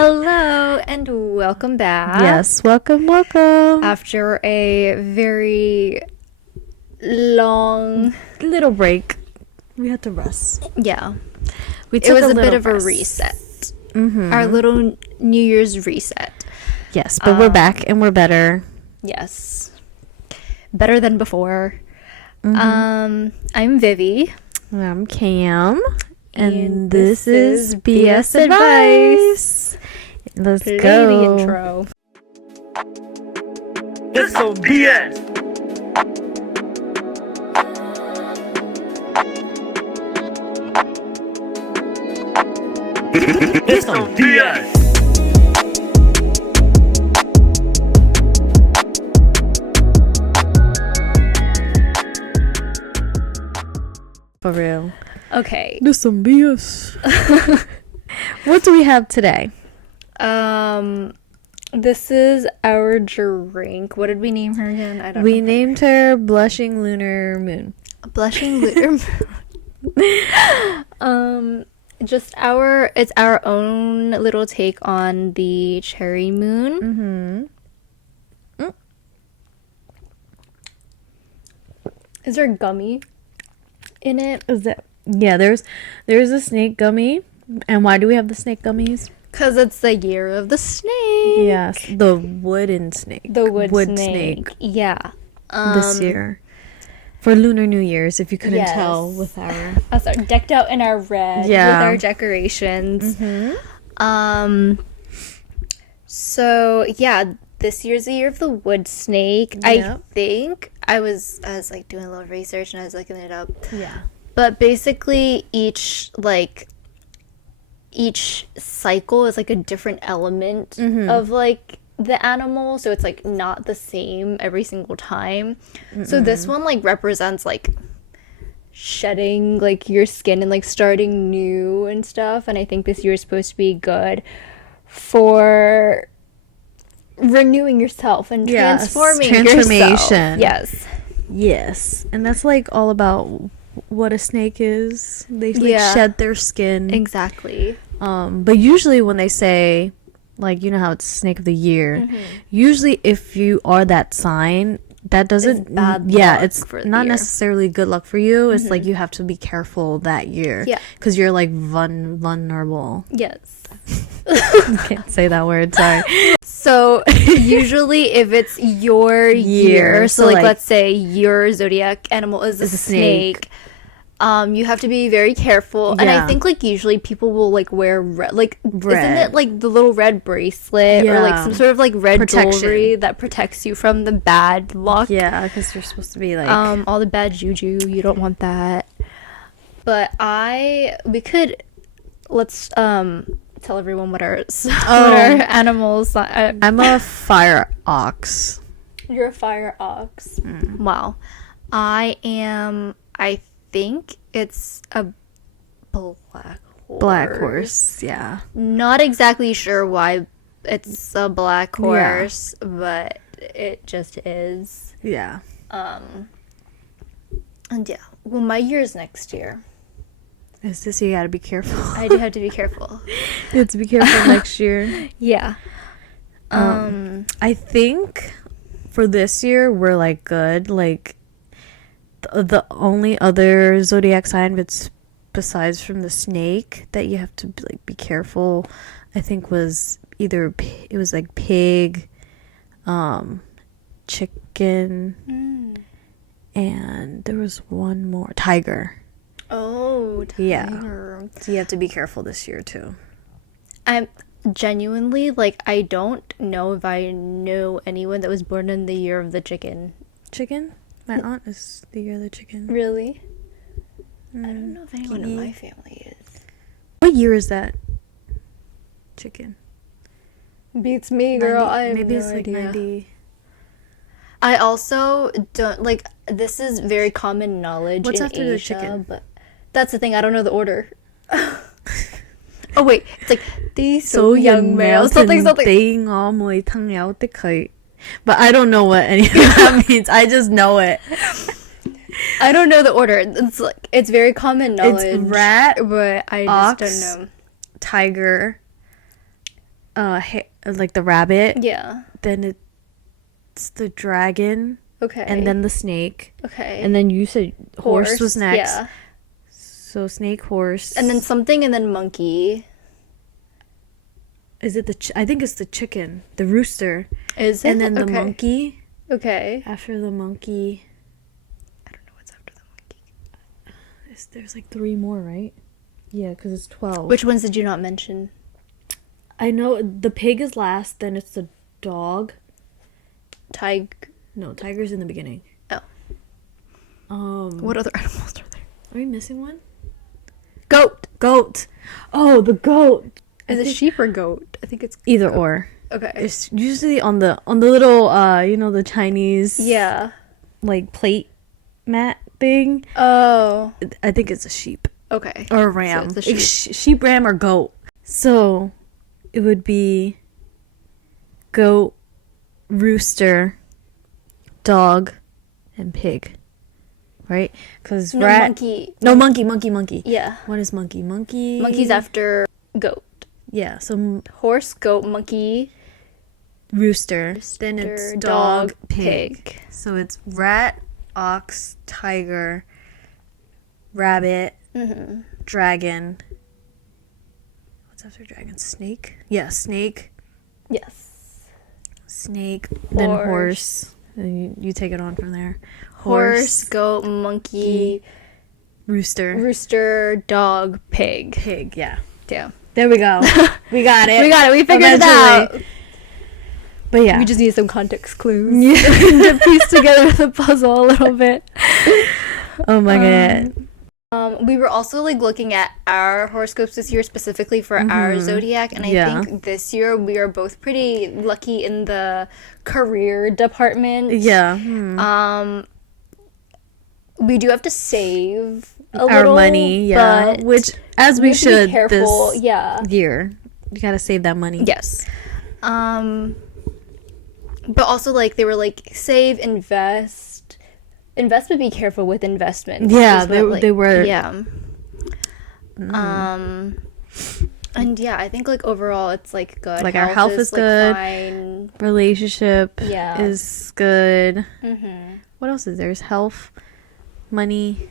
Hello and welcome back. Yes, welcome. After a very long Little break. We had to rest. yeah. We It was a bit little of a rest. reset. Mm-hmm. Our little New Year's reset. Yes, but we're back and we're better. Yes. Better than before. Mm-hmm. I'm Vivi. I'm Cam. And this is BS Advice. Let's Play go. the intro. This some BS. This some BS. For real. Okay. Do some BS. What do we have today? This is our drink. What did we name her again? I don't know. We named her Blushing Lunar Moon. Blushing Lunar Moon. It's our own little take on the cherry moon. Mm-hmm. Is there a gummy in it? Is that? Yeah, there's a snake gummy. And why do we have the snake gummies? Because it's the year of the snake. Yes, the wooden snake. The wood snake. Yeah. This year. For Lunar New Year's, if you couldn't Yes. tell with our... Us are decked out in our red with Yeah. our decorations. Mm-hmm. So yeah, this year's the year of the wood snake. I Yep. think I was like doing a little research and I was looking it up. Yeah. But basically each cycle is like a different element of like the animal, so it's like not the same every single time. So this one like represents like shedding like your skin and like starting new and stuff, and I think this year is supposed to be good for renewing yourself and Yes, transforming transformation. yourself. Yes. And that's like all about what a snake is. They like Yeah. shed their skin. Exactly. But usually when they say, like, you know how it's snake of the year, usually if you are that sign, that doesn't... It's bad yeah, luck it's for the not year. necessarily good luck for you. It's like you have to be careful that year. Yeah. Because you're like vulnerable. Yes. Can't say that word, sorry. So usually if it's your year, so like let's say your zodiac animal is a snake, you have to be very careful. And I Yeah. think like usually people will like wear red, like isn't Red. it like the little red bracelet or like Yeah. some sort of like red Protection. jewelry that protects you from the bad luck? Yeah, because you're supposed to be like... All the bad juju, you don't want that. But let's tell everyone what our what our animals. I'm a fire ox. You're a fire ox. Wow. I think it's a black horse. Black horse, yeah. Not exactly sure why it's a black horse, but it just is. Yeah. And yeah. Well, my year's next year. Is this you gotta be careful? I do have to be careful. You have to be careful next year. Yeah. I think for this year we're like good. Like the only other zodiac sign besides from the snake that you have to be careful, I think was either it was like pig, chicken, and there was one more, tiger. Oh, tiger. Yeah. So you have to be careful this year too. I'm genuinely like I don't know if I know anyone that was born in the year of the chicken. Chicken? My aunt is the year of the chicken. Really? I don't know if anyone in my family is. What year is that? Chicken. Beats me, girl. 90 I have maybe no it's like idea. 90. I also don't like. This is very common knowledge. What's in after the Asia, chicken? But that's the thing. I don't know the order. Oh wait, it's like these so young males. Something. But I don't know what any of that means. I just know it. I don't know the order. It's like it's very common knowledge. It's rat, but I ox, just don't know. tiger, like the rabbit. Yeah. Then it's the dragon. Okay. And then the snake. Okay. And then you said horse was next. Yeah. So snake, horse. And then something, and then monkey. Is it I think it's the chicken, the rooster. Is it? And then the Okay. monkey. Okay. After the monkey. I don't know what's after the monkey. There's like 3 more, right? Yeah, because it's 12. Which ones did you not mention? I know the pig is last, then it's the dog. No, tiger's in the beginning. Oh. What other animals are there? Are we missing one? Goat. Oh, the goat. Is it sheep or goat? I think it's Either goat. or. Okay. It's usually on the little the Chinese like plate mat thing. Oh. I think it's a sheep. Okay. Or a ram. So it's a sheep. Sheep, ram, or goat. So it would be goat, rooster, dog, and pig. Right? Because monkey. No, monkey. Yeah. What is monkey? Monkey's after goat. Yeah, so Horse, goat, monkey, rooster. Then it's dog, pig. So it's rat, ox, tiger, rabbit, dragon. What's after dragon? Snake? Yeah, snake. Yes. Snake, then horse. Then you take it on from there. Horse, goat, monkey, rooster, dog, pig. Pig, yeah. Damn. There we go. We got it. We figured it out. But yeah. We just need some context clues to piece together the puzzle a little bit. Oh my god. We were also like looking at our horoscopes this year specifically for our zodiac, and I think this year we are both pretty lucky in the career department. Yeah. We do have to save a our little money, yeah, but which as we should be careful, this year. You gotta save that money. Yes. But also like they were like save, invest, but be careful with investment. Yeah, they were. Yeah. And yeah, I think like overall it's like good. Like our health is like, good. fine. Relationship is good. Mm-hmm. What else is there? There's health, money,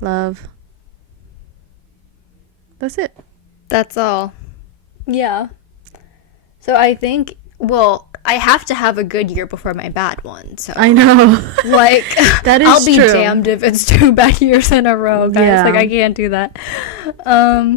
love. That's it. That's all. Yeah. So I think, well, I have to have a good year before my bad one. So I know. Like, that is I'll be true. damned if it's 2 bad years in a row, guys. Yeah. Like, I can't do that.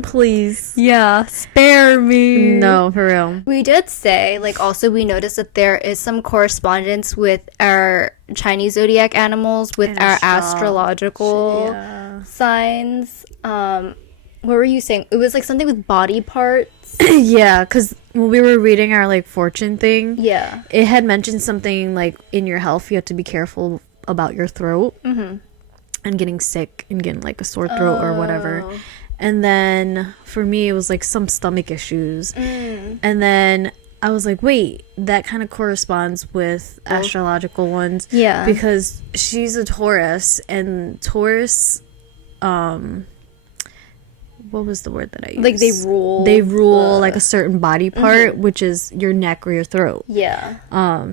Please. Yeah, spare me. No, for real. We did say, like, also we noticed that there is some correspondence with our Chinese zodiac animals with And our astrological signs. What were you saying? It was like something with body parts. Yeah, because when we were reading our like fortune thing, Yeah. it had mentioned something like in your health you have to be careful about your throat and getting sick and getting like a sore throat or whatever. And then for me it was like some stomach issues. And then I was like, wait, that kind of corresponds with astrological ones. Yeah. Because she's a Taurus, and Taurus, what was the word that I used? Like they rule. Like a certain body part, which is your neck or your throat. Yeah.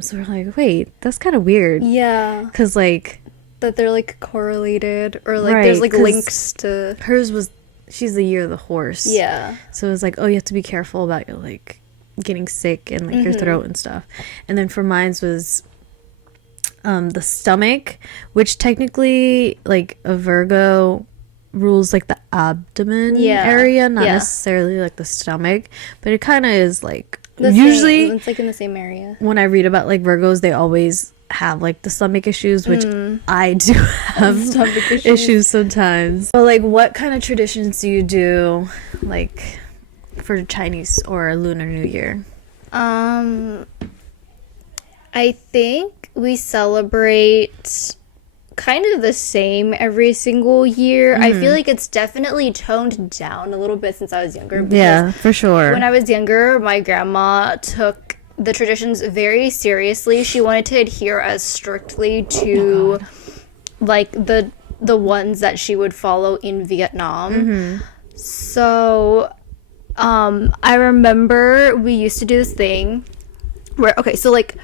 So we're like, wait, that's kind of weird. Yeah. Cause like That they're like correlated or like Right, there's like 'cause links to. hers was, she's the year of the horse. Yeah. So it was like, oh, you have to be careful about your like getting sick and like your throat and stuff. And then for mine's was the stomach, which technically like a Virgo rules like the abdomen area, not necessarily like the stomach, but it kind of is like usually it's like in the same area. when I read about like Virgos, they always have like the stomach issues, which I do have Stomach issues sometimes. But like, what kind of traditions do you do like for Chinese or Lunar New Year? I think we celebrate kind of the same every single year. I feel like it's definitely toned down a little bit since I was younger. Yeah, for sure. When I was younger, my grandma took the traditions very seriously. She wanted to adhere as strictly to like the ones that she would follow in Vietnam. So I remember we used to do this thing where, okay, so like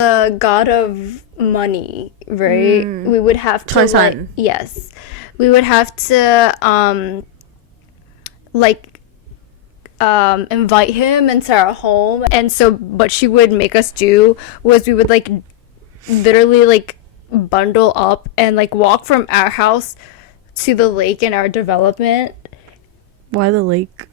a god of money, right? We would have to like, yes, we would have to like invite him into our home. And so what she would make us do was we would like literally like bundle up and like walk from our house to the lake in our development. Why the lake?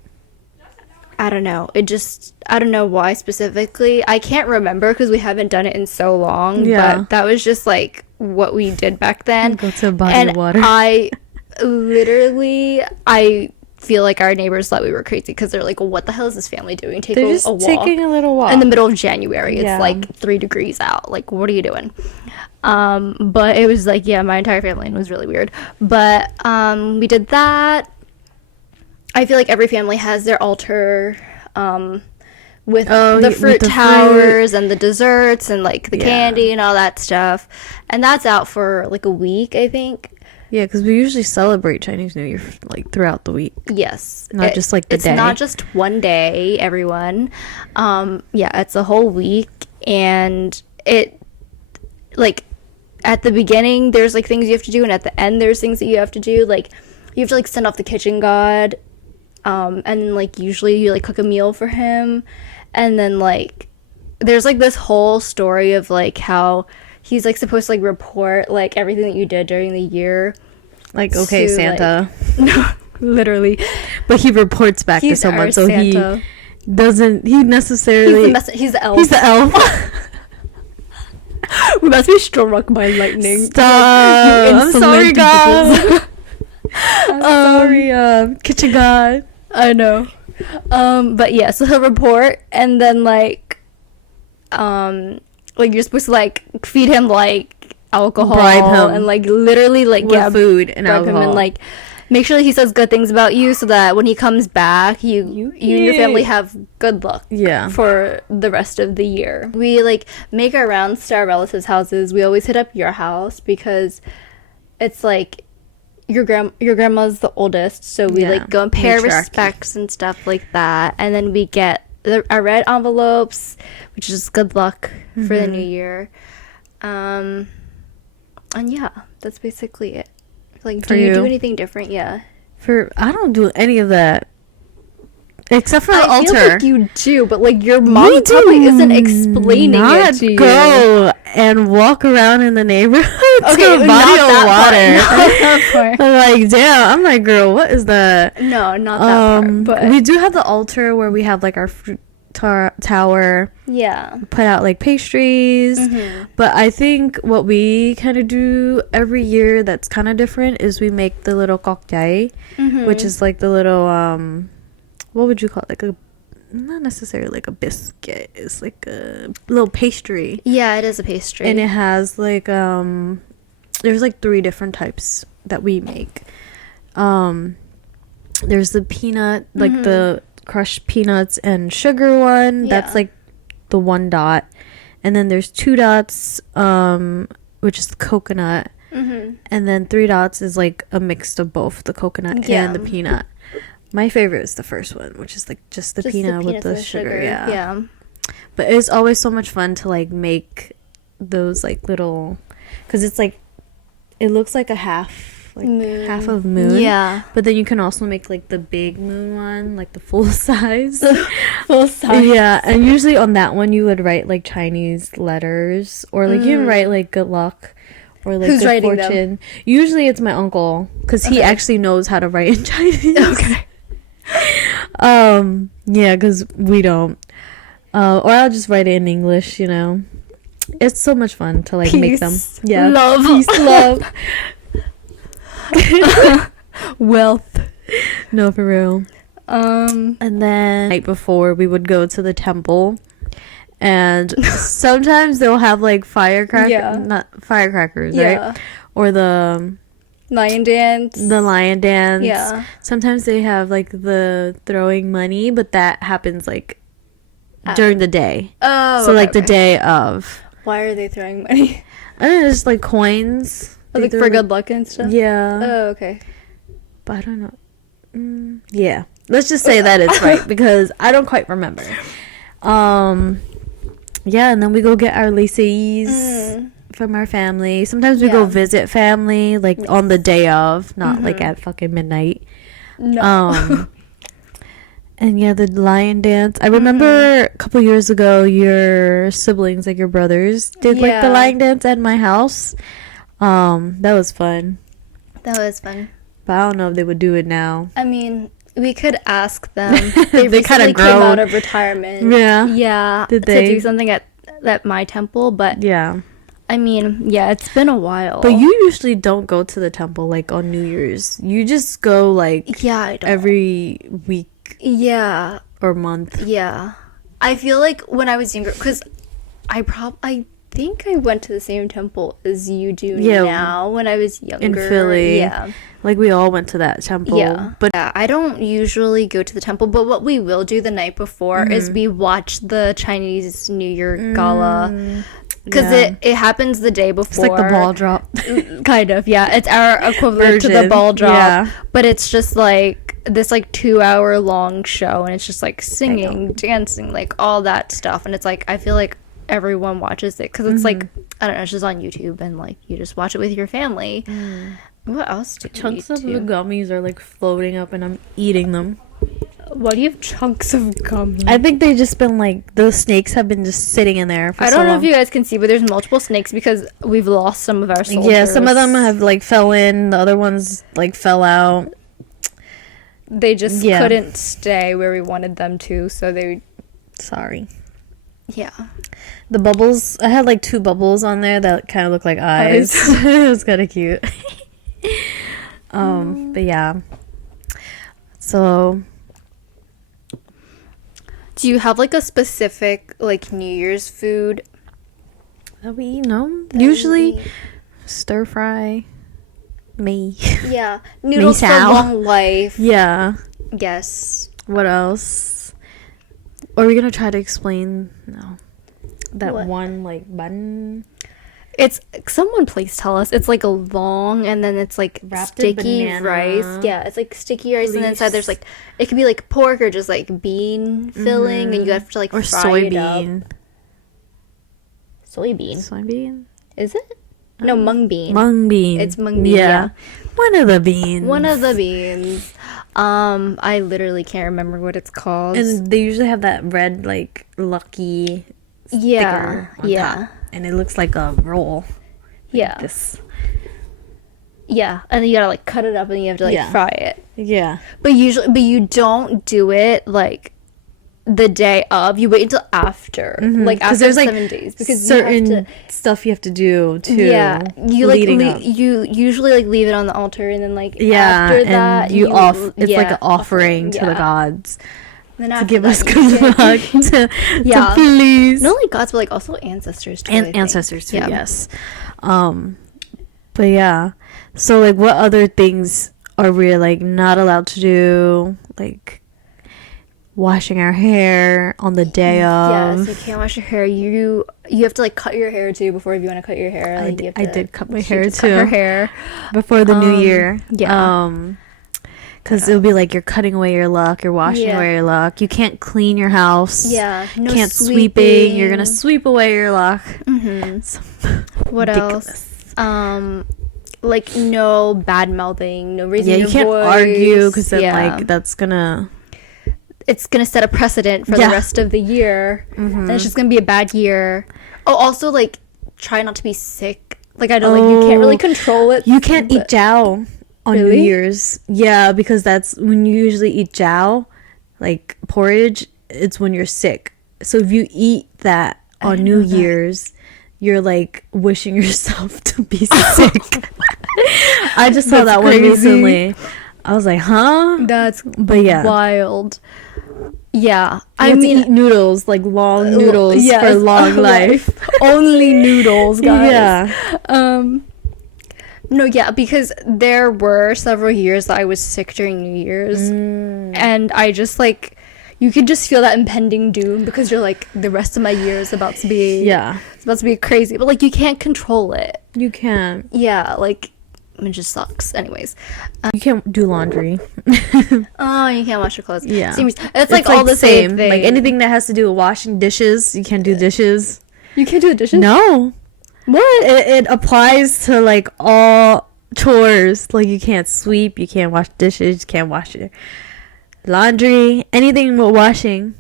I don't know. I don't know why specifically. I can't remember because we haven't done it in so long. Yeah. But that was just like what we did back then. Go to a body of water. I feel like our neighbors thought we were crazy because they're like, what the hell is this family doing? They're just taking a little walk in the middle of January. Yeah. It's like 3 degrees out. Like, what are you doing? But it was like, yeah, my entire family, and it was really weird. But we did that. I feel like every family has their altar with the fruit towers and the desserts and like the candy and all that stuff. And that's out for like a week, I think. Yeah, because we usually celebrate Chinese New Year like throughout the week. Yes. Not just like the day. It's not just one day, everyone. Yeah, it's a whole week. And it, like, at the beginning, there's like things you have to do. And at the end, there's things that you have to do. Like, you have to like send off the kitchen god. And like usually you like cook a meal for him, and then like there's like this whole story of like how he's like supposed to like report like everything that you did during the year, like, okay, Santa, like, no, literally, but he reports back to someone, so Santa. He doesn't necessarily he's the elf. He's the elf. We must be struck by lightning. Stop. I'm sorry, guys. I'm sorry, kitchen god. I know. But yeah, so he'll report, and then like you're supposed to like feed him like alcohol, bribe him, and like literally like with food and alcohol, him, and like make sure that he says good things about you, so that when he comes back, you and your family have good luck. Yeah. For the rest of the year, we like make our rounds to our relatives' houses. We always hit up your house because it's like your grandma's the oldest, so we like go and pay our respects and stuff like that, and then we get our red envelopes, which is good luck for the new year. And yeah, that's basically it. Like, do you do anything different? Yeah. I don't do any of that. Except for the altar. I feel like you do, but like your mom probably isn't explaining it to you. Go and walk around in the neighborhood to a body of water. I'm like, damn. I'm like, girl, what is that? No, not that part. But we do have the altar where we have like our fruit tower. Yeah. Put out like pastries. But I think what we kind of do every year that's kind of different is we make the little kokjai, which is like the little what would you call it? Like a, not necessarily like a biscuit. It's like a little pastry. Yeah, it is a pastry. And it has like, there's like 3 different types that we make. There's the peanut, like the crushed peanuts and sugar one. Yeah. That's like the 1 dot. And then there's 2 dots, which is the coconut. And then 3 dots is like a mix of both the coconut and the peanut. My favorite is the first one, which is like just the peanut with the sugar. Yeah. But it's always so much fun to like make those like little, because it's like, it looks like a half of moon. Yeah. But then you can also make like the big moon one, like the full size. Full size. Yeah. And usually on that one you would write like Chinese letters, or like you would write like good luck. Or like who's writing fortune. them? Usually it's my uncle, because he actually knows how to write in Chinese. Okay. Yeah, because we don't. Or I'll just write it in English, you know. It's so much fun to like make them. Yeah. Love. Peace, love. Wealth. No, for real. And then night before we would go to the temple, and sometimes they'll have like not firecrackers, right? Or the lion dance. Yeah. Sometimes they have like the throwing money, but that happens like during the day. Oh. So like the day of. Why are they throwing money? I don't know, just like coins. Like for good luck and stuff? Yeah. Oh, okay. But I don't know. Yeah. Let's just say that it's right because I don't quite remember. Yeah, and then we go get our laces from our family. Sometimes we go visit family like on the day of, not like at fucking midnight. No. And yeah, the lion dance. I remember a couple years ago, your siblings, like your brothers, did like the lion dance at my house. That was fun. That was fun. But I don't know if they would do it now. I mean, we could ask them. They They kinda recently came grown. out of retirement. Yeah. Yeah. Did to they? do something at my temple, but Yeah. I mean, yeah, it's been a while. But you usually don't go to the temple like on New Year's. You just go like I don't. every week Yeah. or month. Yeah. I feel like when I was younger, because I think I went to the same temple as you do now when I was younger. In Philly. Yeah. Like we all went to that temple. Yeah. But yeah, I don't usually go to the temple, but what we will do the night before is we watch the Chinese New Year gala. Because it happens the day before. it's like the ball drop. Kind of, yeah. It's our equivalent to the Version, ball drop. yeah. But it's just like this like 2-hour long show, and it's just like singing, dancing, like all that stuff. And it's like, I feel like everyone watches it because it's like, I don't know, it's just on YouTube, and like you just watch it with your family. What else do Chunks we of do? the gummies are like floating up and I'm eating them. Why do you have chunks of gum? I think they just been like, those snakes have been just sitting in there for I so don't know long. if you guys can see, but there's multiple snakes because we've lost some of our soldiers. Yeah, some of them have like fell in, the other ones like fell out. They just Yeah. couldn't stay where we wanted them to, so they... Sorry. Yeah. The bubbles, I had like 2 bubbles on there that kind of look like eyes. It was kind of cute. But yeah. So, Do you have like a specific like New Year's food? we usually stir fry. Me. Yeah, noodles for Miso. long life. Yeah. Yes. What else? Are we gonna try to explain? No. That What? one like bun. It's someone please tell us. It's like a long and then it's like Wrapped in sticky banana rice. Yeah, it's like sticky rice and then inside there's leaves. like it could be like pork or just like bean filling and you have to like Or fry it up. soybean. Soybean. Soybean? Is it? No, mung bean. Mung bean. It's mung bean, yeah. One of the beans. One of the beans. I literally can't remember what it's called. And they usually have that red, like, lucky yeah. sticker on Yeah. top. And it looks like a roll. Yeah. This. Yeah. And then you gotta like cut it up and you have to like Yeah. fry it. Yeah. But you don't do it like the day of. You wait until after. Like 'Cause after there's, like, 7 days. Because certain you have to, stuff you have to do, too. yeah. You like leading up. you usually like leave it on the altar and then like Yeah, after and that it's like yeah, an offering to the yeah. gods. Then To after give that, us you good can- luck. To Yeah. please. Not only gods, but like also ancestors too. I And think. ancestors too, Yeah. yes. But yeah, so like what other things are we like not allowed to do, like washing our hair on the day of? Yes, you can't wash your hair. You have to like cut your hair too before if you want to cut your hair. Like, you have I to- did cut my she hair just cut her too hair. before the new year. yeah. Because it'll be like you're cutting away your luck, you're washing Yeah. away your luck. You can't clean your house. Yeah, no Can't sweeping. You're gonna sweep away your luck. What ridiculous. else? Like no bad mouthing, no raising Yeah, you your can't voice. argue because then Yeah. like that's gonna. it's gonna set a precedent for Yeah. the rest of the year, and it's just gonna be a bad year. Oh, also like try not to be sick. Like I know, like you can't really control it. You can't eat but- jiao on New Really? Year's. Yeah, because that's when you usually eat jiao, like porridge. It's when you're sick. So if you eat that on New Year's, you're like wishing yourself to be sick. I just saw that one crazy. recently. I was like, huh? That's But yeah, wild. Yeah, I I have mean, to eat noodles, like long noodles yes, for long life. only noodles, guys. Yeah. No, yeah, because there were several years that I was sick during New Year's, and I just like, you could just feel that impending doom because you're like, the rest of my year is about to be, Yeah. it's about to be crazy, but like you can't control it. You can. Yeah, like It just sucks. Anyways. You can't do laundry. Oh, you can't wash your clothes. Yeah. It's like all the same thing. Like anything that has to do with washing dishes, you can't do dishes. You can't do the dishes? No. What? It applies to like all chores. Like you can't sweep, you can't wash dishes, you can't wash your laundry, anything with washing.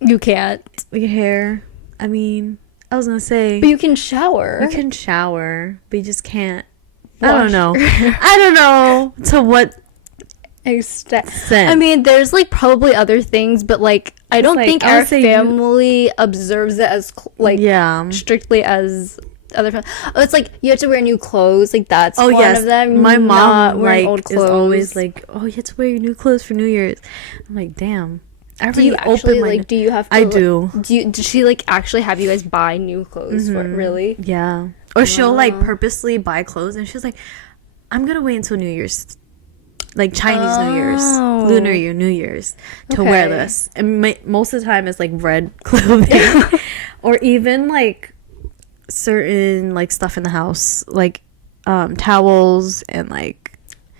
You can't. Your hair. I mean, I was gonna say. But you can shower. You can shower, but you just can't. Wash. I don't know. I don't know to what extent. extent. I mean, there's like probably other things, but like I don't think our family observes it as strictly as other families. Oh, it's like you have to wear new clothes. Like that's one of them. My mom like old clothes. Is always like, oh, you have to wear your new clothes for New Year's. I'm like, damn. Do you actually like? Do you have to? I do. Does she like actually have you guys buy new clothes for it? Really? Yeah. Or she'll like purposely buy clothes, and she's like, "I'm gonna wait until New Year's, like Chinese New Year's, Lunar New Year's, to wear this." And most of the time, it's like red clothing, or even like certain like stuff in the house, like towels and like.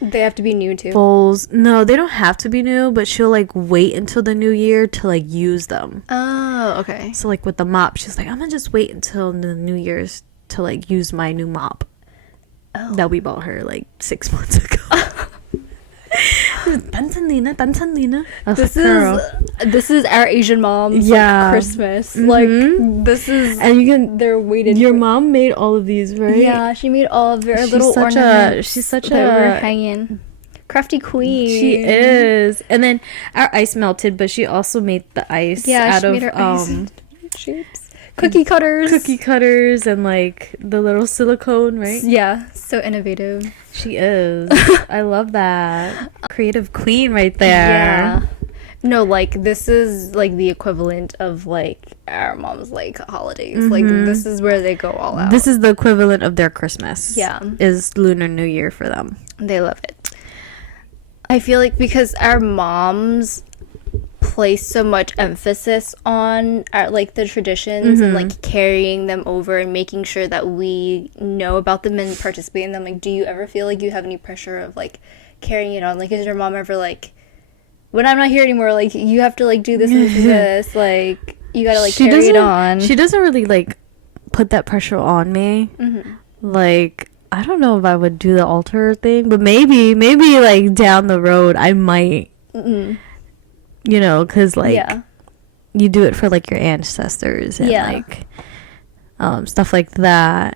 They have to be new too. Bowls. No, they don't have to be new, but she'll like wait until the new year to like use them. Oh, okay. So like with the mop, she's like, I'm gonna just wait until the New Year's to like use my new mop that we bought her like 6 months ago. This is our Asian moms like Christmas. Like this is, and you can they're waiting. Your mom made all of these, right? Yeah, she made all of their little ornaments. She's such that a were hanging. Crafty queen. She is. And then our ice melted, but she also made the ice out of ice shapes. Cookie cutters and like the little silicone, right? Yeah, so innovative. She is. I love that. Creative queen right there. Yeah. No, like this is like the equivalent of like our mom's like holidays. Like this is where they go all out. This is the equivalent of their Christmas. Yeah. Is Lunar New Year for them. They love it. I feel like because our moms place so much emphasis on our, like the traditions and like carrying them over and making sure that we know about them and participate in them. Like, do you ever feel like you have any pressure of like carrying it on? Like, is your mom ever like, when I'm not here anymore, like you have to like do this and this and this, like you gotta like carry it on? She doesn't really like put that pressure on me. Like, I don't know if I would do the altar thing, but maybe like down the road I might. You know, because like you do it for like your ancestors and like stuff like that.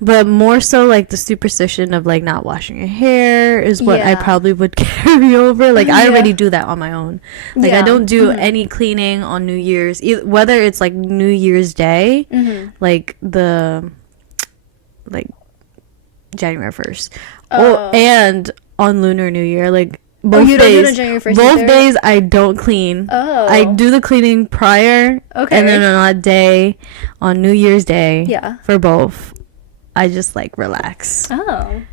But more so like the superstition of like not washing your hair is what I probably would carry over. Like I already do that on my own. Like I don't do any cleaning on New Year's, whether it's like New Year's Day, like the like January 1st, and on Lunar New Year, like. Both days I don't clean. I do the cleaning prior, and then on that day, on New Year's Day, for both, I just like relax. I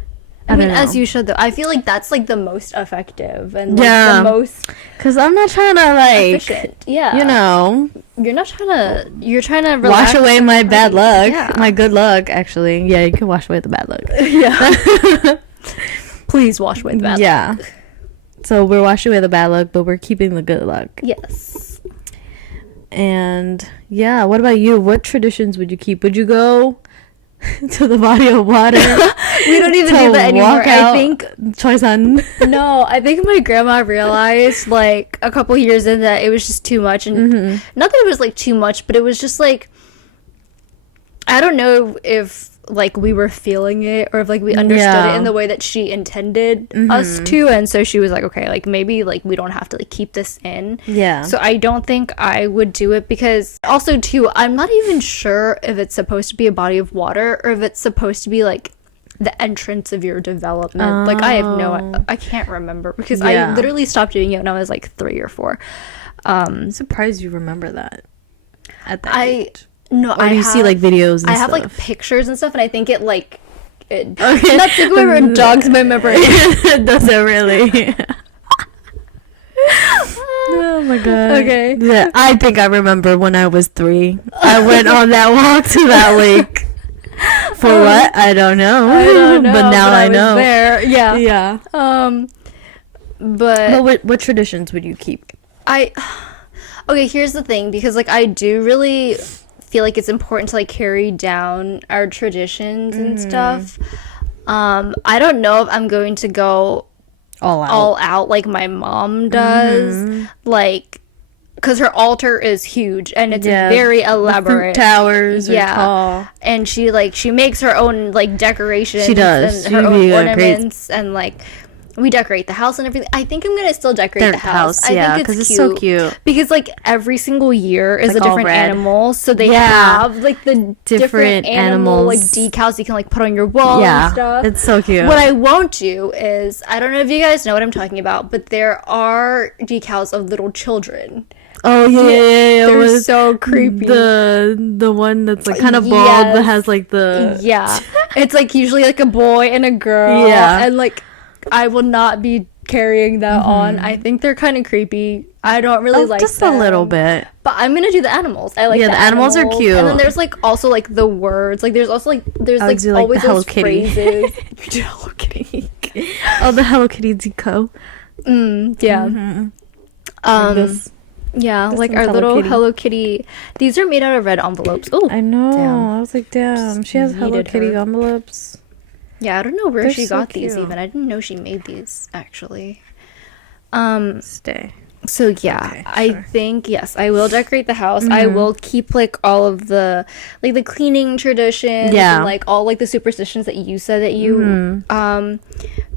mean, as you should though. I feel like that's like the most effective and like, the most, because I'm not trying to like efficient. Yeah, you know, you're trying to relax wash away my bad luck, my good luck. Actually, yeah, you can wash away the bad luck. Please wash away the bad luck. So we're washing away the bad luck, but we're keeping the good luck. Yes. And yeah, what about you? What traditions would you keep? Would you go to the body of water? We don't even do that anymore. I think No, I think my grandma realized like a couple years in that it was just too much, and not that it was like too much, but it was just like, I don't know if like we were feeling it or if like we understood it in the way that she intended us to, and so she was like, okay, like maybe like we don't have to like keep this in. So I don't think I would do it, because also too, I'm not even sure if it's supposed to be a body of water or if it's supposed to be like the entrance of your development. Like I can't remember, because I literally stopped doing it when I was like 3 or 4. I'm surprised you remember that at that age. No, or do you see like videos and I stuff? have like pictures and stuff, and I think it like that's like where it jogs my memory. It doesn't really. Oh my god. Okay. Yeah, I think I remember when I was 3. I went on that walk to that lake For what? I don't know. I don't know, but now I was know. there. Yeah. Yeah. But what traditions would you keep? Okay, here's the thing, because like I do really feel like it's important to like carry down our traditions and stuff. I don't know if I'm going to go all out like my mom does, like, because her altar is huge and it's very elaborate. The fruit towers are tall. And she makes her own like decorations. She does. And her own ornaments and like we decorate the house and everything. I think I'm gonna still decorate the house. I think it's cute. So cute. Because like every single year is like a different animal, so they have like the different animal like decals you can like put on your wall and stuff. It's so cute. What I won't do is, I don't know if you guys know what I'm talking about, but there are decals of little children. Oh yeah. They're so creepy. The one that's like kind of bald but has like the it's like usually like a boy and a girl. And like I will not be carrying that on. I think they're kind of creepy. I don't really like just them. a little bit. But I'm gonna do the animals. I like the animals are cute. And then there's like also like the words. Like there's also like always the Hello those Kitty. phrases. You do Hello Kitty. Oh, the Hello Kitty deco. Like our little Hello Kitty. These are made out of red envelopes. Oh, I know. Damn. I was like, damn. She has Hello Kitty envelopes. Yeah, I don't know where she so got these cute. even. I didn't know she made these actually. Stay. So yeah, Okay, I sure. think yes, I will decorate the house. I will keep like all of the like the cleaning traditions and like all like the superstitions that you said that you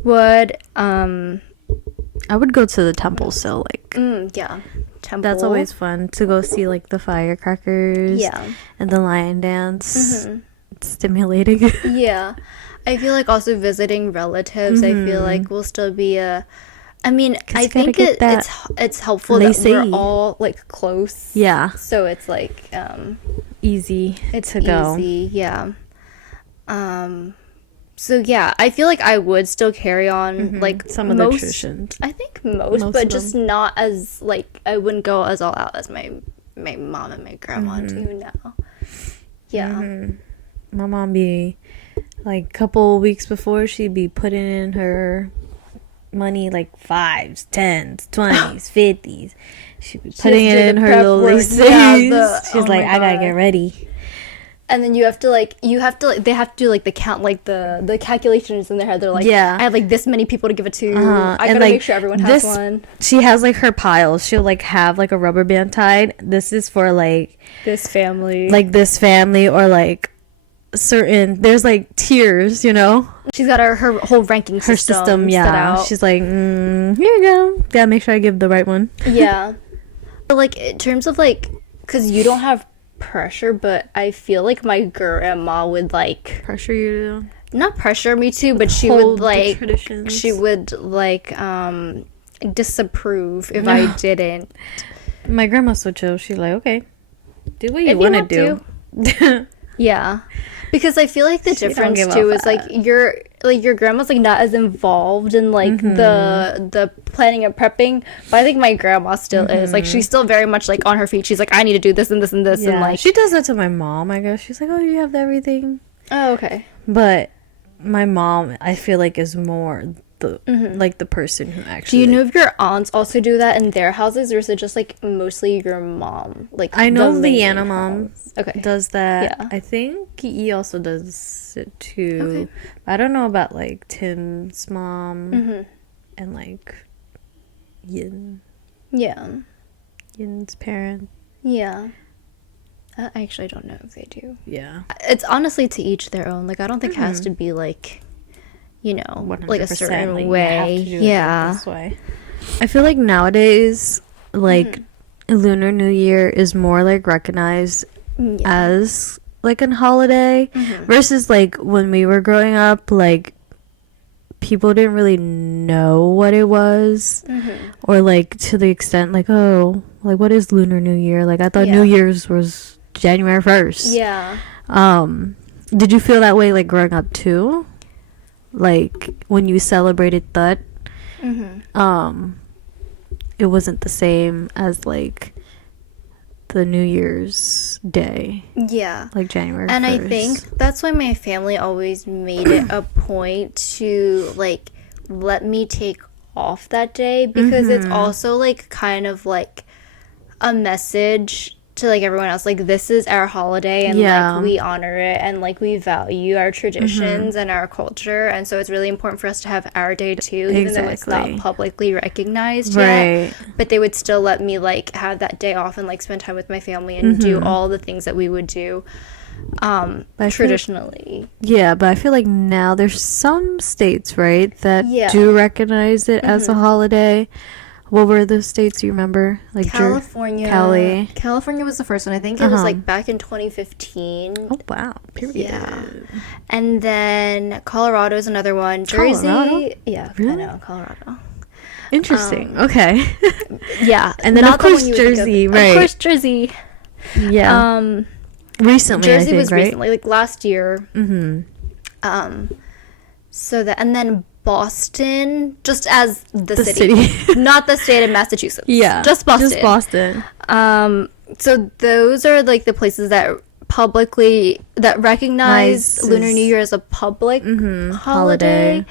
would I would go to the temple still, like temple. that's always fun to go see like the firecrackers and the lion dance. It's stimulating. I feel like also visiting relatives, I feel like will still be I think it's helpful that we're all like close. So it's like easy it's to go. easy. So yeah, I feel like I would still carry on like some of the traditions. I think most but just not as like I wouldn't go as all out as my mom and my grandma do now. My mom be like a couple weeks before, she'd be putting in her money like 5s, 10s, 20s, 50s. She'd be putting it in her little laces. She's like, I gotta get ready. And then they have to do like the count, like the calculations in their head. They're like, I have like this many people to give it to. I gotta make sure everyone has one. She has like her piles. She'll like have like a rubber band tied. This is for like this family, or like certain. There's like tiers, you know. She's got her whole ranking system. Set out. She's like, here you go. Gotta make sure I give the right one. But like in terms of like, because you don't have pressure, but I feel like my grandma would like pressure you to not pressure me to, but she would like disapprove if I didn't. My grandma's so chill. She's like, okay, do what you want to do. Because I feel like the difference too is like your grandma's like not as involved in like the planning and prepping, but I think my grandma still is. Like she's still very much like on her feet. She's like, I need to do this and this and this and like she does that to my mom, I guess. She's like, oh, you have everything. Oh, okay. But my mom, I feel like, is more the like the person who actually. Do you know if your aunts also do that in their houses, or is it just like mostly your mom? Like I know the Anna mom does that. Yeah. I think he also does it too. Okay. I don't know about like Tim's mom and like Yin. Yeah. Yin's parent. Yeah. I actually don't know if they do. Yeah. It's honestly to each their own. Like I don't think it has to be like, you know, like a certain way. This way. I feel like nowadays, like Lunar New Year is more like recognized as like a holiday versus like when we were growing up, like people didn't really know what it was or like to the extent like, oh, like what is Lunar New Year? Like I thought New Year's was January 1st. Did you feel that way like growing up too? Like when you celebrated that it wasn't the same as like the New Year's first day, Yeah. like January And 1st. I think that's why my family always made it a point to like let me take off that day, because it's also like kind of like a message to like everyone else, like this is our holiday, and like we honor it, and like we value our traditions and our culture, and so it's really important for us to have our day too, even though it's not publicly recognized yet. But they would still let me like have that day off and like spend time with my family and do all the things that we would do traditionally. But I feel like now there's some states, right, that do recognize it as a holiday. What were those states, do you remember? Like California. California was the first one. I think it was like back in 2015. Oh, wow. Period. Yeah. And then Colorado is another one. Jersey. Colorado? Yeah, really? I know, Colorado. Interesting. Okay. Yeah. And then, of course, Jersey, right. Of course, Jersey. Yeah. Recently, Jersey I think, was right? recently, like last year. So that, and then Boston, just as the city. Not the state of Massachusetts. Yeah. Just Boston. Just Boston. So those are like the places that publicly that recognize Lunar New Year as a public holiday.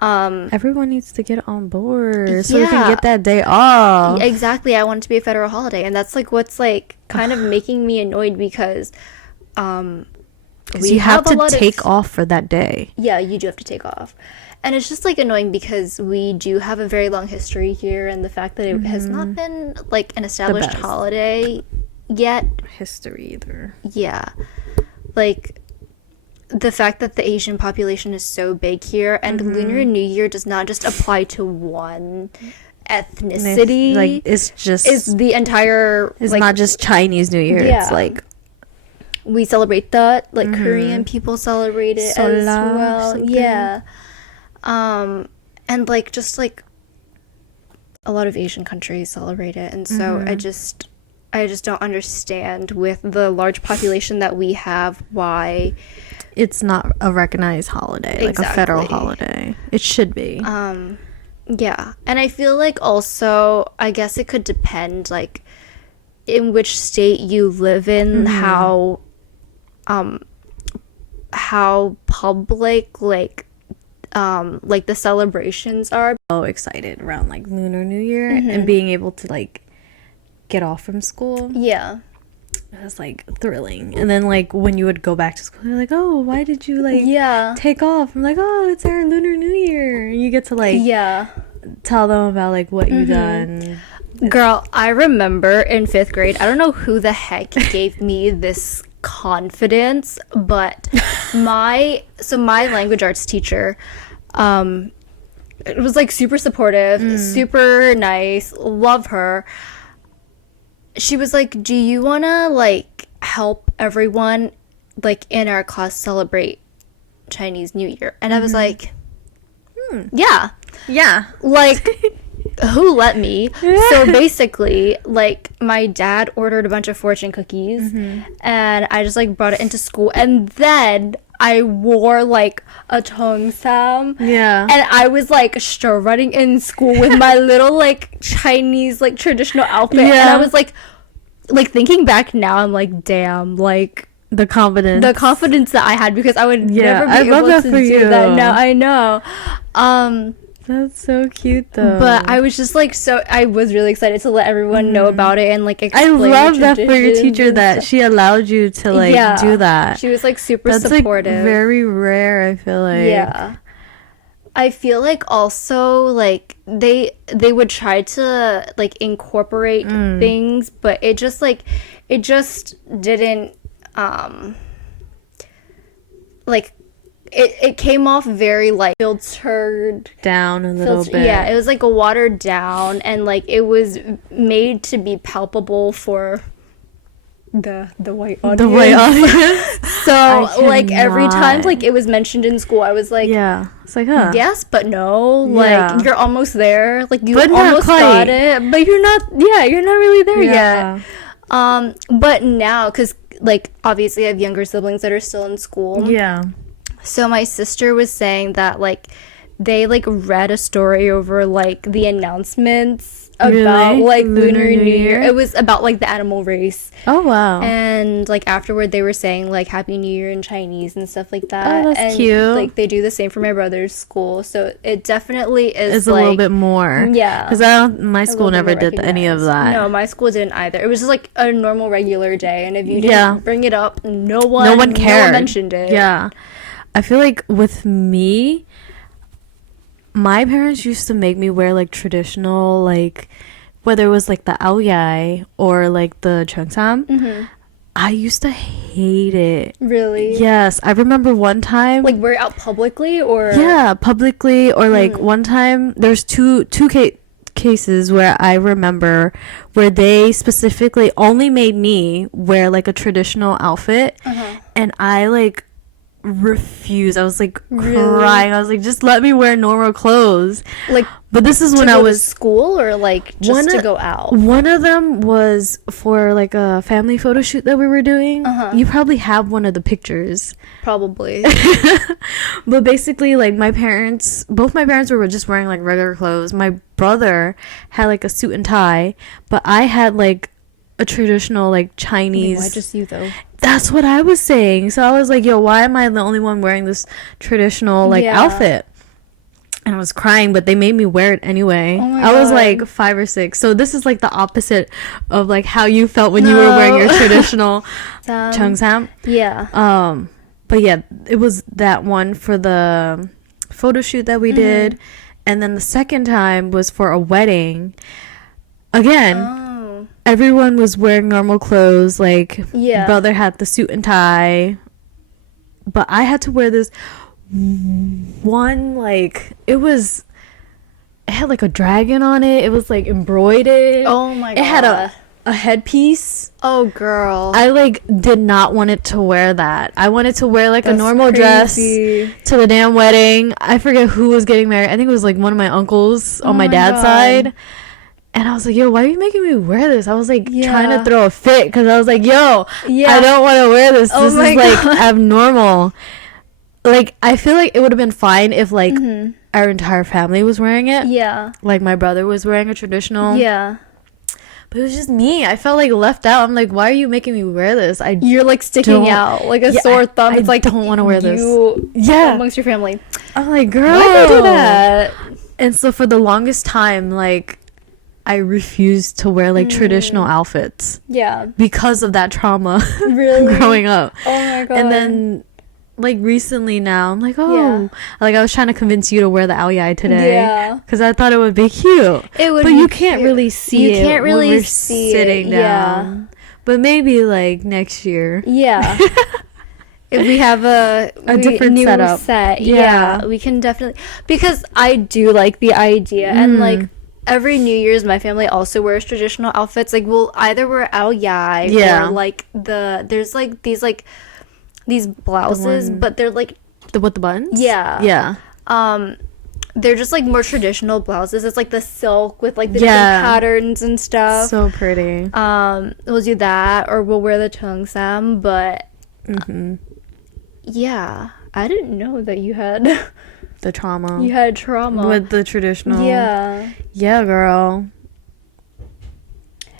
Everyone needs to get on board so we can get that day off. Exactly. I want it to be a federal holiday, and that's like what's like kind of making me annoyed, because you have to take off for that day. Yeah, you do have to take off. And it's just like annoying because we do have a very long history here, and the fact that it has not been like an established holiday yet. History either. Yeah. Like the fact that the Asian population is so big here, and Lunar New Year does not just apply to one ethnicity. Like it's the entire. It's like, not just Chinese New Year. Yeah. It's like we celebrate that. Like Korean people celebrate it as well. Something. Yeah. And like just like a lot of Asian countries celebrate it, and so I just don't understand, with the large population that we have, why it's not a recognized holiday, like a federal holiday. It should be. Yeah. And I feel like also, I guess it could depend like in which state you live in, how public like the celebrations are. So excited around like Lunar New Year and being able to like get off from school. Yeah. It was like thrilling. And then like when you would go back to school, you're like, oh, why did you like take off? I'm like, oh, it's our Lunar New Year. And you get to like tell them about like what you done. Girl, I remember in 5th grade, I don't know who the heck gave me this confidence, but my language arts teacher, it was like super supportive, super nice, love her. She was like, do you want to like help everyone like in our class celebrate Chinese New Year? And I was like, yeah, like who let me? So basically, like my dad ordered a bunch of fortune cookies, and I just like brought it into school, and then I wore like a cheongsam, and I was like strutting in school with my little like Chinese like traditional outfit, and I was like thinking back now, I'm like, damn, like the confidence that I had, because I would never be able to do that now. I know. That's so cute though. But I was just like, so I was really excited to let everyone know about it and like explain. I love that for your teacher that she allowed you to like do that. She was like super That's supportive. Like very rare, I feel like. Yeah. I feel like also like they would try to like incorporate things, but it just didn't like it came off very like filtered down a little bit. Yeah, it was like a watered down, and like it was made to be palpable for the white audience. The white audience. So like every time like it was mentioned in school, I was like, it's like, huh, yes but no, like you're almost there, like you but almost got it, but you're not really there yet. But now, because like obviously I have younger siblings that are still in school, so my sister was saying that like they like read a story over like the announcements about Really? like Lunar Lunar New New Year. Year? It was about like the animal race. Oh wow. And like afterward they were saying like Happy New Year in Chinese and stuff like that. Oh, that's and cute. like they do the same for my brother's school. So it definitely is It's a like little bit more. yeah. Because my a school little bit never more did any of recognized. that. No, my school didn't either. It was just like a normal regular day, and if you didn't Yeah. bring it up, no No one one cared. mentioned it. Yeah. I feel like with me, my parents used to make me wear like traditional, like whether it was like the aoyai or like the cheongsam. Mm-hmm. I used to hate it. Really? Yes, I remember one time. Like wear it out publicly or Yeah, publicly, or like one time there's two cases where I remember where they specifically only made me wear like a traditional outfit, and I like refused. I was like Really? crying. I was like, just let me wear normal clothes. like But this is to when go I to was school or like just to go out. One of them was for like a family photo shoot that we were doing. You probably have one of the pictures. Probably. But basically, like both my parents were just wearing like regular clothes. My brother had like a suit and tie, but I had like a traditional like Chinese. Why just you though? That's what I was saying. So I was like, yo, why am I the only one wearing this traditional like Yeah. outfit? And I was crying, but they made me wear it anyway. Oh my I was God. like 5 or 6. So this is like the opposite of like how you felt when you were wearing your traditional cheongsam. Yeah. But yeah, it was that one for the photo shoot that we did. And then the second time was for a wedding. Again, Oh. everyone was wearing normal clothes. Like, Yeah. brother had the suit and tie. But I had to wear this one, like, it had like a dragon on it. It was like embroidered. Oh my god. It had a headpiece. Oh girl. I like did not want it to wear that. I wanted to wear like a That's normal crazy. dress to the damn wedding. I forget who was getting married. I think it was like one of my uncles on my my dad's God. side. And I was like, yo, why are you making me wear this? I was like trying to Yeah. throw a fit because I was like, yo, Yeah. I don't want to wear this. Oh This my is like God. abnormal. Like, I feel like it would have been fine if like Mm-hmm. our entire family was wearing it. Yeah. Like my brother was wearing a traditional. Yeah. But it was just me. I felt like left out. I'm like, why are you making me wear this? You're like sticking Don't- out like a Yeah, sore thumb. I It's like don't wanna wear this. you Yeah. amongst your family. I'm like, girl. Why do they do that? And so for the longest time, like, I refused to wear like traditional outfits Yeah. because of that trauma Really? growing up. Oh my god. And then like recently now, I'm like, oh, Yeah. like I was trying to convince you to wear the aoyai today. Yeah. Because I thought it would be cute. It would But be you can't cute. really see You it. can't when really we're see sitting it. down. But maybe like next year. Yeah. If we have a different new setup. set, Yeah. yeah, we can definitely, because I do like the idea, and like every New Year's, my family also wears traditional outfits. Like we'll either wear aoyai Yeah. or like there's like these blouses, one- but they're like With the buttons? Yeah. Yeah. they're just like more traditional blouses. It's like the silk with like the Yeah. different patterns and stuff. So pretty. We'll do that, or we'll wear the cheongsam. But Mm-hmm. yeah, I didn't know that you had The trauma. you had trauma. With the traditional. Yeah. Yeah, girl.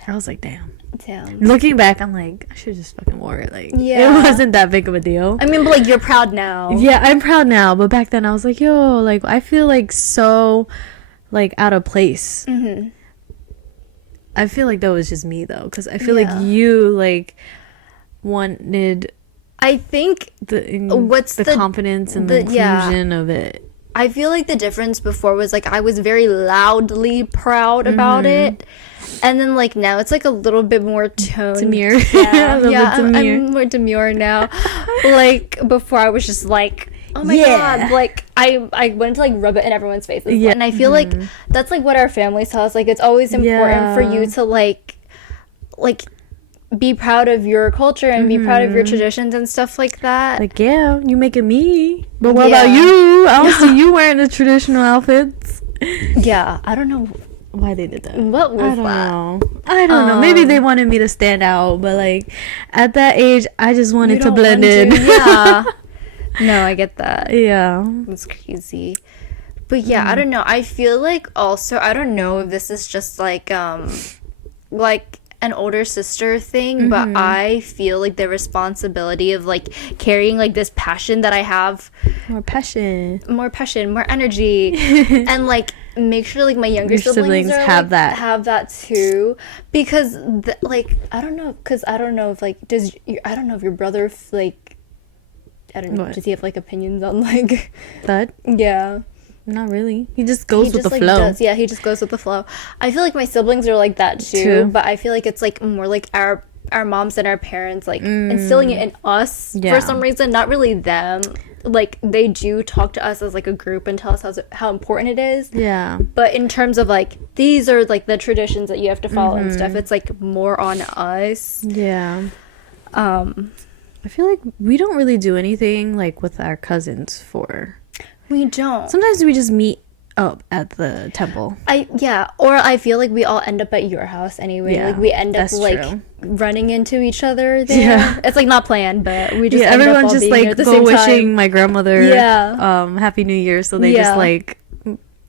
I was like, damn. Damn. Looking back, I'm like, I should just fucking wore it. Like, Yeah. it wasn't that big of a deal. I mean, but like you're proud now. Yeah, I'm proud now, but back then I was like, yo, like, I feel like so, like, out of place. Mm-hmm. I feel like that was just me, though, because I feel Yeah. like you, like, wanted I think What's the the- confidence and the yeah. inclusion of it. I feel like the difference before was like I was very loudly proud about it, and then like now it's like a little bit more toned. Demure. Yeah, A little yeah. bit demure. I'm more demure now. Like before, I was just like, oh my Yeah. god, like I went to like rub it in everyone's faces, Yeah. and I feel like that's like what our families tell us. Like it's always important for you to like be proud of your culture and be proud of your traditions and stuff like that. Like, yeah, you making me. But what Yeah. about you? I don't see you wearing the traditional outfits. Yeah, I don't know Why they did that? what was I don't that. know. I don't know. Maybe they wanted me to stand out, but like at that age, I just wanted You to don't blend want in. to, yeah. No, I get that. Yeah. It's crazy. But yeah, I don't know. I feel like also, I don't know if this is just like an older sister thing, but I feel like the responsibility of like carrying like this passion that I have, More passion, more energy, and like make sure like my younger Your siblings are, have like, that. have that too, because like I don't know if like I don't know if your brother like I don't know, What? does he have like opinions on like that yeah. not really. He just goes with the like, flow. yeah, he just goes with the flow. I feel like my siblings are like that too, True. but I feel like it's like more like our moms and our parents like instilling it in us for some reason, not really them. Like they do talk to us as like a group and tell us how important it is. Yeah. But in terms of like these are like the traditions that you have to follow and stuff, it's like more on us. Yeah. I feel like we don't really do anything like with our cousins for. We don't. Sometimes we just meet up at the temple. Or I feel like we all end up at your house anyway. Yeah, like we end up that's like true. running into each other there. Yeah. It's like not planned, but we just Yeah, end up everyone all just being there like at the go same wishing time. my grandmother Happy New Year, so they just like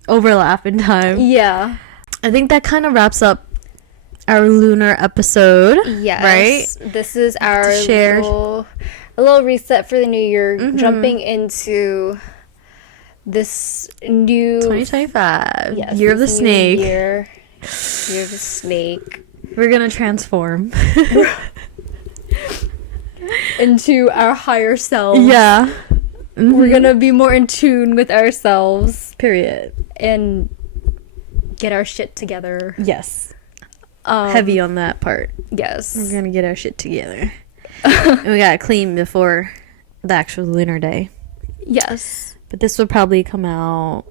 overlap in time. Yeah. I think that kind of wraps up our lunar episode. Yes. Right? This is our share. a little reset for the new year, jumping into this new 2025. yes, Year of the this new snake. Year of the snake. We're gonna transform. Into our higher selves. Yeah. We're gonna be more in tune with ourselves. Period. And get our shit together. Yes. Heavy on that part. Yes. We're gonna get our shit together. And we gotta clean before the actual lunar day. Yes. But this will probably come out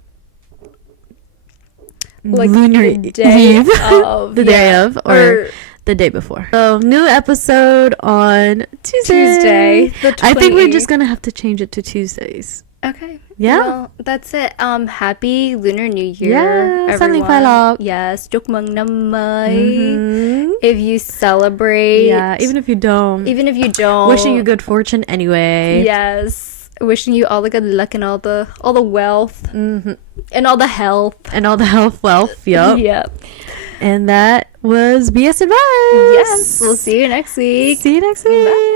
Like lunar the day eve. of. The day of or the day before. So new episode on Tuesday. the I think we're 28th. just gonna have to change it to Tuesdays. Okay. Yeah. Well, that's it. Happy Lunar New Year, Yeah, everyone. Sanling Palok. Yes. Chúc mừng năm mới. Mhm. If you celebrate. Yeah, even if you don't. Even if you don't. Wishing you good fortune anyway. Yes. Wishing you all the good luck and all the wealth. Mm-hmm. And all the health. And all the health, wealth. Yup. Yep. And that was BS Advice. Yes. We'll see you next week. See you next week. Bye.